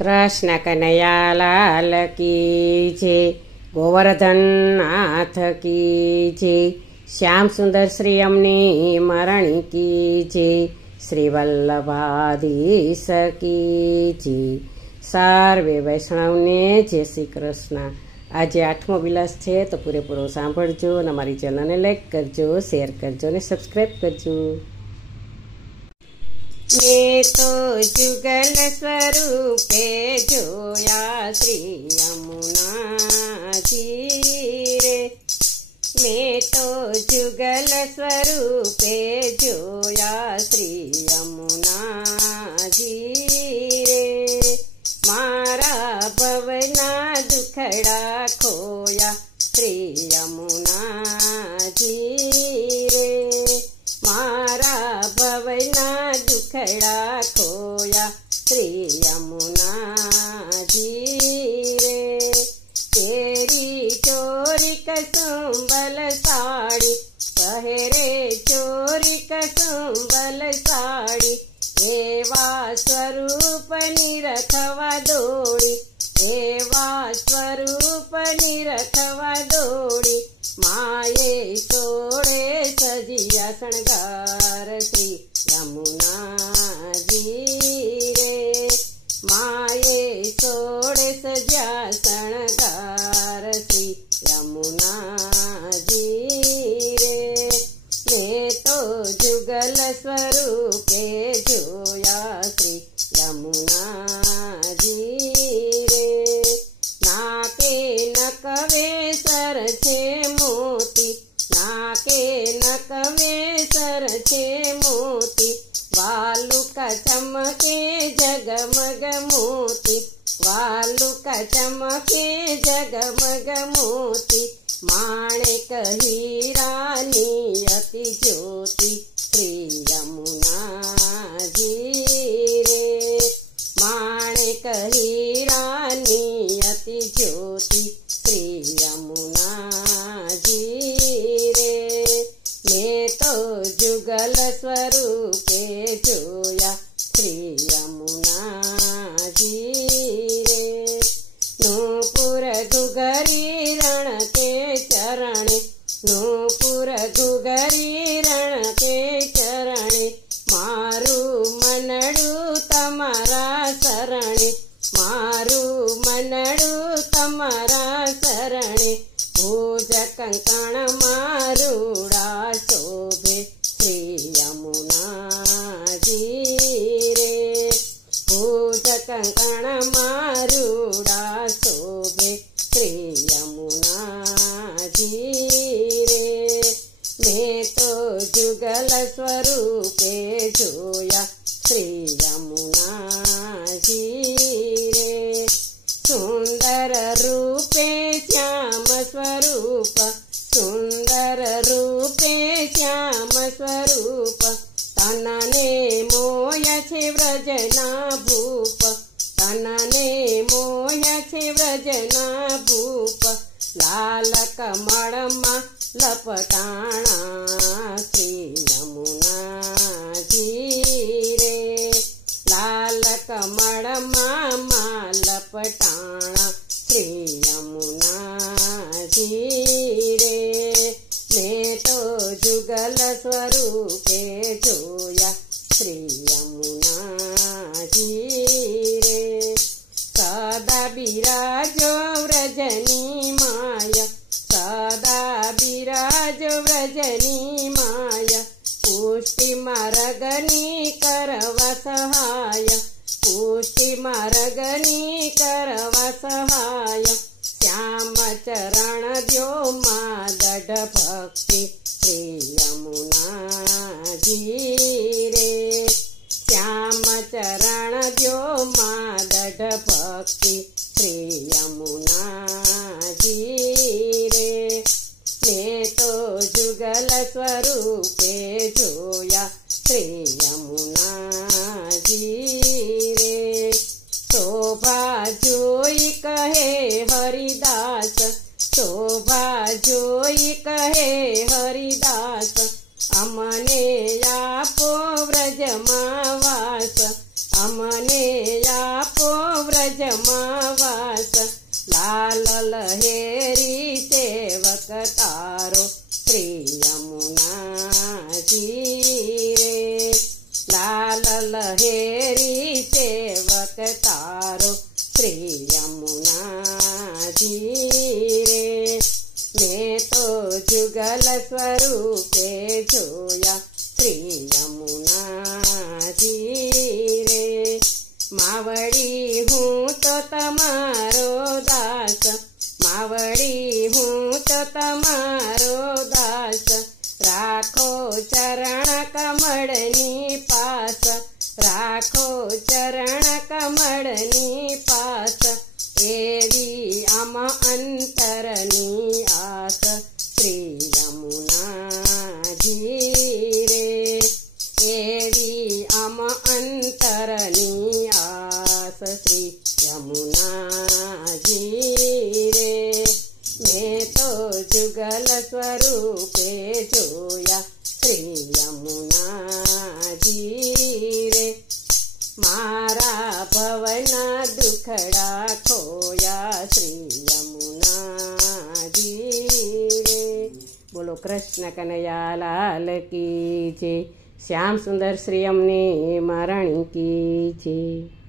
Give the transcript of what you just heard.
કૃષ્ણ કનૈયા લાલ કી જય, ગોવર્ધન નાથ કી જય, શ્યામ સુંદર શ્રી અમની મરણી કી જય, શ્રી વલ્લભાધીશ કી જય. સર્વે વૈષ્ણવને જય શ્રી કૃષ્ણ. આજે 8મો વિલાસ છે, તો પૂરેપૂરો સાંભળજો અને અમારી ચેનલને લાઈક કરજો, શેર કરજો અને સબસ્ક્રાઈબ કરજો. મેં તો જુગલ સ્વરૂપે જોયા શ્રી યમુનાજી રે, મેં તો જુગલ સ્વરૂપે જોયા શ્રી યમુનાજી રે, મારા ભવના દુખડા ખોયા શ્રી યમુનાજી રે, મારા ભવના દુખડા ખોયા શ્રી યમુનાજી રે. તેરી ચોરી કસુંબલ સાડી પહેરે, ચોરી કસુંબલ સાડી, એવા સ્વરૂપ નિરખવા દોડી, એવા સ્વરૂપ નિરખવા દોડી, માએ સોળે સજિયા શણગાર શ્રી યમુનાજી રે, માએ સોળે સજ્યા શણગાર શ્રી યમુનાજી રે. મેં તો જુગલ સ્વરૂપે જોયા શ્રી યમુનાજી રે, નાકે નકવે સર છે મોતી, નાકે નકવે સર છે મોતી, વાલુકા ચમકે જગમગ મોતી, વાલુકા ચમકે જગમગ મોતી, માણેક હીરાની અતિ જ્યોતિ શ્રી યમુનાજી રે, માણેક હીરાની અતિ જ્યોતિ શ્રી યમુનાજી રે. મેં તો જુગલ સ્વરૂપે જોયા શ્રી યમુનાજી રે, નૂપુર ગુગરી રણ કે ચરણે, નૂપુર ગુગરી રણ કે ચરણે, મારું મનડું તમારા શરણે, મારું મનડું તમારા શરણે, ભુજ કંકણ મારુડા શોભે શ્રી યમુનાજી રે, ભુજ કંકણ મારુડા શોભે શ્રી યમુનાજી રે. મેં તો જુગલ સ્વરૂપે જોયા શ્રી યમુનાજી રે, સુંદર રૂપે શ્યામ સ્વરૂપ, સુંદર રૂપે શ્યામ સ્વરૂપ, તનને મોય છે વ્રજના ભૂપ, તનને મોય છે વ્રજના ભૂપ, લાલ કમળમાં લપટાણા શ્રી યમુનાજી રે, લાલ કમળમાં લપટાણા શ્રી યમુનાજી રે. મેં તો જુગલ સ્વરૂપે જોયા શ્રી યમુનાજી રે, સદા બિરાજો વ્રજની માય, સદા બિરાજો વ્રજની માય, પુષ્ટિ માર્ગની કરવા સહાય, પુષ્ટિ માર્ગની કરવા સહાય, શ્યામ ચરણ દ્યો મા દઢ ભક્તિ શ્રી યમુનાજી રે, શ્યામ ચરણ દ્યો મા દઢ ભક્તિ શ્રી યમુનાજી રે. મેં તો જુગલ સ્વરૂપે જોયા શ્રી યમુનાજી રે, શોભા જોઈ કહે હરિદાસ, શોભા જોઈ કહે હરિદાસ, અમને આપો વ્રજમાં વાસ, અમને આપો વ્રજ બ્રજમાં વાસ લાલ લહેરી સેવક તારો શ્રી યમુનાજી રે લાલ લહેરી સેવક તારો શ્રી યમુનાજી રે મેં તો જુગલ સ્વરૂપે જોયા શ્રી યમુનાજી રે માવડી હું તો તમારો દાસ માવડી હું તો તમારો દાસ રાખો ચરણ કમળની પાસ રાખો ચરણ કમળની પાસ એવી આમ અંતરની આસ શ્રી યમુનાજી રે એવી આમ અંતરની આસ શ્રી યમુનાજી રે મેં તો જુગલ સ્વરૂપે જોયા શ્રી યમુનાજી રે મારા ભવના દુખડા ખોયા શ્રી યમુનાજી રે બોલો કૃષ્ણ કનૈયા લાલ કી જય શ્યામ સુંદર શ્રી અમને મહારાણી કી જય।